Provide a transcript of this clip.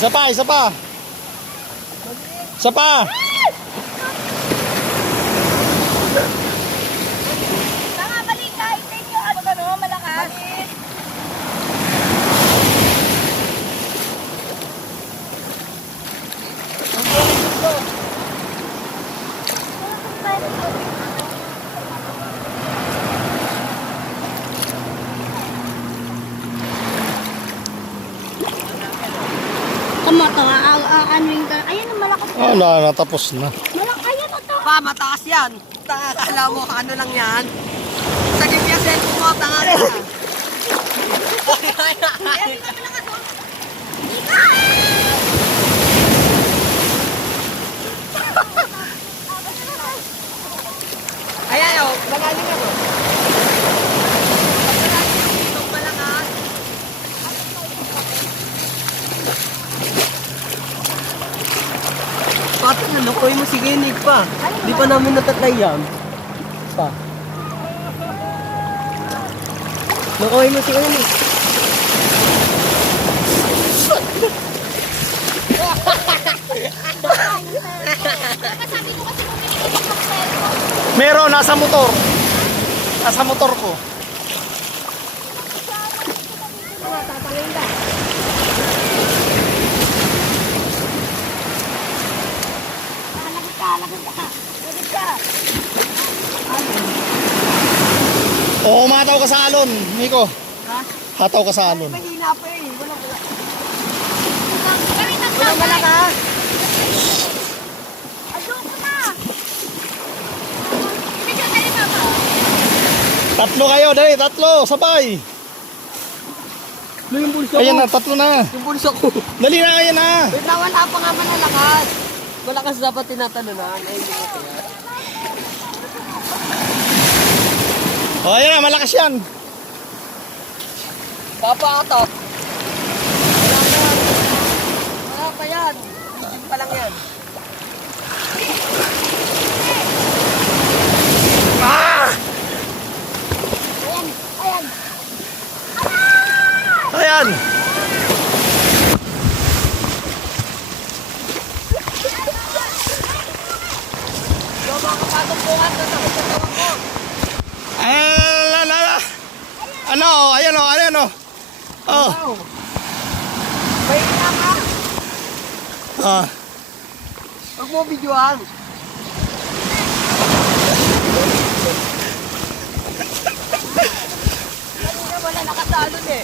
Isa pa, isa pa. Isa pa. Tanga, balik ka. Hindi nyo ano gano'n, malakas. Kamata, ano yung... Ayan, malakas. Wala na, tapos na. Malakas, ayan na to. Pa, mataas yan. Tanga, kala mo, ano lang yan. Sagip yung cellphone mo, tanga rin yan. Ayan o, malalim ako. Malalim yung ilong malakas. Pati na, nakuha mo si Genig pa. Di pa namin natatay yan. Pa. Nakuha mo si Genig. Sabi ko kasi bumili ka ng cellphone. Meron, nasa motor. Nasa motor ko. Lagot ka, lagot ka. Lagot ka. O, umataw ka sa alon, Miko. Ha? Hataw ka sa alon. Mahina pa eh. Kami Wala nagtawag. malakas. Ayoko na. Medyo dali na ba? Tatlo kayo, dali, tatlo, sabay. Ano yung bulsa Ayan ko? na, tatlo na. Yung bulsa ko. Dali na, ayan na. Wait na, wala pa nga malalakas. Malakas dapat tinatalunan. Ay, hindi ko kaya. O, ayan na, malakas yan. Papaatok. Wala na. Wala pa yan. Engine pa lang yan. Ayan. Yung mga kapatungkungan na sakit sa tawang ko. Ano, ayan o, ayan o. Oh. Wow. May ina ka. Ah. Huwag mo videoan. Kanina wala nakasalon eh.